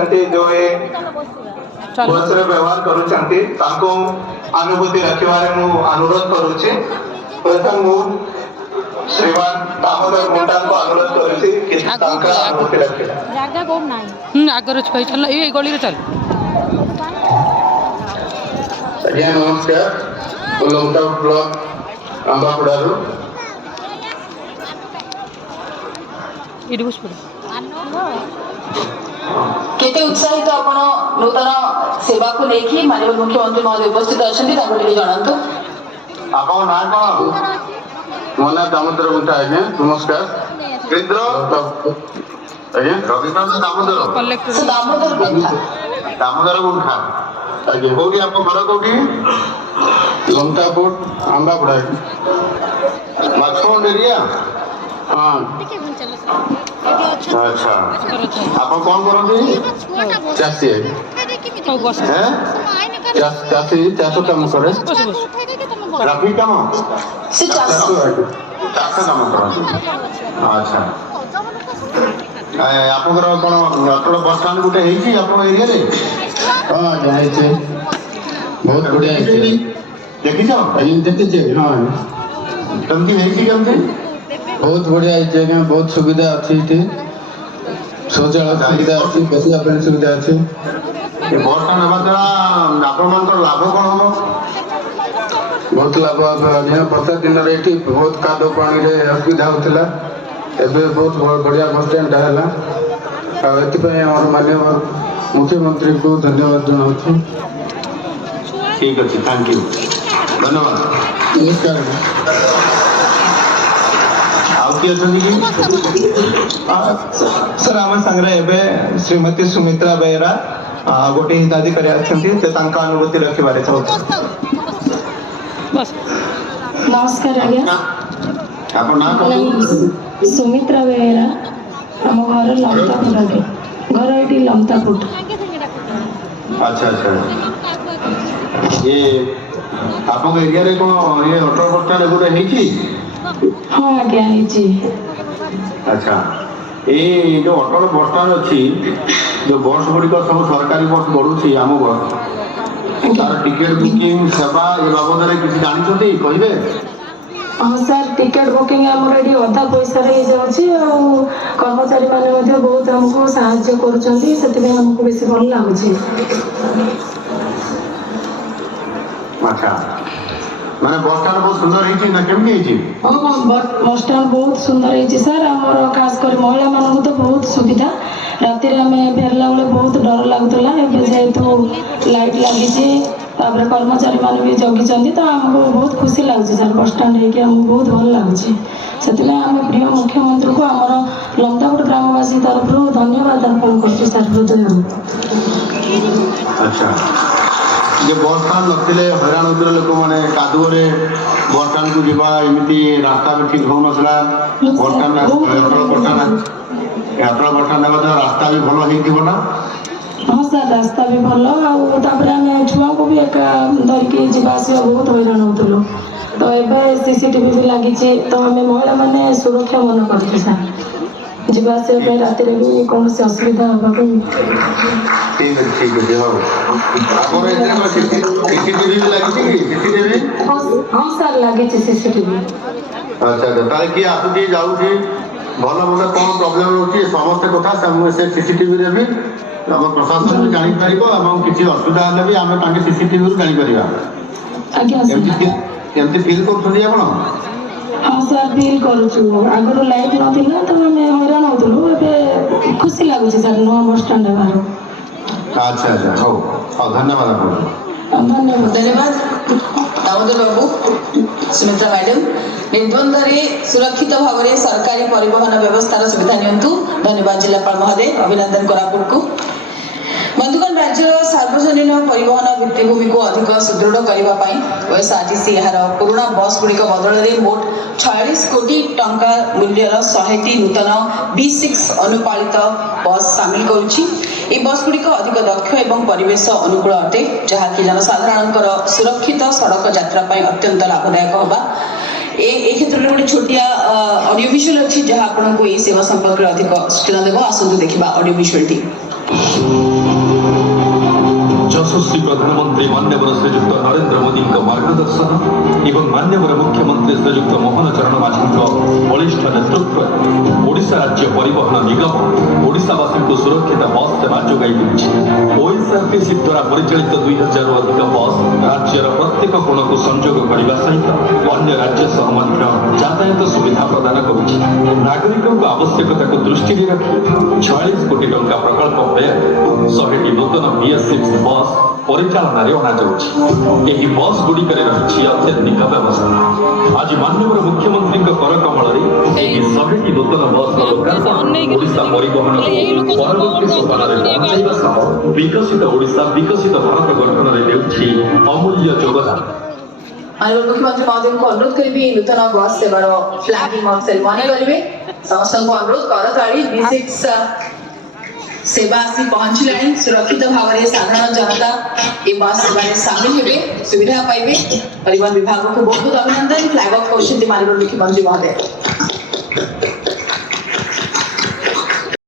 अछंती जो ए बस रे व्यवहार करूछंती ताको अनुभूति रखिबारे मु अनुरोध करूछि। प्रथम मु श्रीमान दामोदर मुंडा को अनुरोध करूछि कि ताका अनुभूति रखे जागा कोम नाही आगर छ चल ए गली रे चल। आज्ञा नमस्कार लमटा ब्लॉक आंबापुडारू इडुस पड़ केते उत्साहित आपण नूतन सेवा को लेखी माननीय मुख्यमंत्री महोदय उपस्थित अछंती ताको टिके जणांतु। आपण ना कोन मोना दामोदर मुंडा आज्ञा नमस्कार इंद्र आज्ञा रविकांत दामोदर कलेक्टर दामोदर मुंडा आज्ञा कोडी आपको घर कोडी लमटापुर आंबापुडा माछोंड एरिया। हां अच्छा आप कौन करते चाषी है चाषी चाष कम करे रबी काम से चाष काम कर। अच्छा आपंकर कौन अटल बस स्टाण्ड गोटे होती आप एरिया रे? हाँ जाए बहुत बढ़िया देखी देखी हाँ कमती कमती बहुत बढ़िया है बहुत सुविधा अच्छी शौचालय सुविधा अच्छी बसिया पानी सुविधा अच्छी बस स्टाण्ड हवा द्वारा आपण लाभ कौन हम बहुत लाभ आज्ञा 50 दिन ये बहुत कादो पानी रे असुविधा होता एवं बहुत बढ़िया बस स्टाण्ड है माननीय मुख्यमंत्री को धन्यवाद जनाऊँ। ठीक अच्छे थैंक यू धन्यवाद नमस्कार। सर आम संगे श्रीमती सुमित्रा बेहरा गोटे हिताधिकारी अच्छे अनुभूति रखिबारे नमस्कार आज्ञा सुमित्रा बेहरा आम घर लमतापुर घर ये लमतापुर। अच्छा अच्छा ये आप एरिया रे कौन ये अटल बस स्टाण्ड गोटे है? हाँ आज्ञा है। अच्छा ये जो अटल बस स्टाण्ड अच्छी जो बस गुड़िक सब सरकारी बस बढ़ुची आम बस तार टिकेट बुकिंग सेवा ये बाबद किसी जानते कहे? हाँ सर टिकेट बुकिंग आमर ये अधा पैसा कर्मचारी मैंने बहुत आमको साहाय्य करमको बेस भल लगुच। अच्छा माने बस स्टाण्ड बहुत सुंदर है ना केमती है? हाँ बस स्टाण्ड बहुत सुंदर है सर आमर खास कर महिला मानक तो बहुत सुविधा राति आम फेरला बेले बहुत डर लगुला जेहेतु लाइट लगी कर्मचारी मैंने भी जगी तो आमको बहुत खुशी लगुच सर बस स्टाण्ड होमको बहुत भल लगुच से आम प्रिय मुख्यमंत्री को आमर लमतापुर ग्रामवासी तरफ धन्यवाद अर्पण कर सर हृदय। अच्छा जे बस स्टाण्ड नथिले हैरान होते लोक मैंने कादुअरे बस स्टाण्ड को जीवा एमती रास्ता भी ठीक हो नसला बस स्टाण्ड रास्ता भी भल ना? हाँ सर रास्ता भी भल आम छुआ को भी एक धरिकी जावास बहुत हैरान होलु तो ये सीसीटीवी भी लगी तो आम महिला मैंने सुरक्षा मन कर जावास राति भी कौन से असुविधा हाँ सर लगी सीसीटीवी। अच्छा किए आसुची जाऊँगी भल भल कौन प्रोब्लेम रोचे समस्त कथा से सीसीटीवी रे भी आम प्रशासन भी जापर किसी असुविधा हेल्ले भी आम सीसीटीवी जापर एमती फिल कर? हाँ सर फिल करूँ आगर लाइट ना तो आम हैरान हो खुशी लगुच सर नुआ बस स्टाण्ड बाहर। अच्छा अच्छा हो धन्यवाद धन्यवाद दामोदर बाबू सुमित्रा मैडम निर्द्वंद्व सुरक्षित भाव में सरकारी परिवहन व्यवस्थार सुविधा नियंतु। धन्यवाद जिलापाल महोदय अभिनंदन कोरापुट को। बंधुगण राज्य सार्वजनिक परिवहन भित्तिभूमि को अधिक सुदृढ़ करने ओएसआरटीसी यार पुराणा बस गुड़िक बदल में मोट 46 कोटी टंका मूल्यर 100टी नूतन B6 अनुपालित बस सामिल करुछि। ए बस गुड़िक अधिक दक्ष एवं परिवेश अनुकूल अटे जहाँकि जनसाधारण सुरक्षित सड़क यात्रा अत्यंत लाभदायक होगा। ए क्षेत्र में गोटे छोटिया ऑडियो विजुअल अच्छी जहाँ आपको ये सेवा संपर्क में अधिक सूचना देव। आसतु देखा ऑडियो विजुअल टी। यशस्वी प्रधानमंत्री मान्यवर श्रीजुक्त नरेंद्र मोदी मार्गदर्शन एवं मान्यवर मुख्यमंत्री श्रीजुक्त मोहन चरण माझी बलिष्ठ नेतृत्व ओडिशा राज्य परिवहन निगम ओडिशावासी को सुरक्षित बस सेवा जोगाई ओएसआरटीसी द्वारा परिचालित 2000 अधिक बस राज्यर प्रत्येक कोण को संजोग करने सहित अन्य राज्य सह यातायात सुविधा प्रदान करुछि। नागरिकों आवश्यकता को दृष्टि रखी 46 कोटी टंका प्रकल्प व्यय 100टी नूतन BS6 बस परिचालन अणाई बस गुड़िक रही अत्याधुनिक व्यवस्था। आज माननीय मुख्यमंत्री कर कमल 100टी नूतन बस ओडिशा परिवहन परवर्ती सोपान पहुंचाइबा सह विकसित ओडिशा विकसित भारत गठन में देउछि अमूल्य योगदान। माननीय मुख्यमंत्री महोदय को अनुरोध करी नूतन बस सेवार फ्लैगिंग और सेरेमनी करेंगे। समस्त को अनुरोध करताड़ी B6 सेवा आसी पहुंचलाणी सुरक्षित भाव में साधारण जनता ये बस सेवा सामिल हेबे सुविधा पाइबे। परिवहन विभाग को बहुत बहुत अभिनंदन। फ्लैग ऑफ करछथि माननीय मुख्यमंत्री महोदय।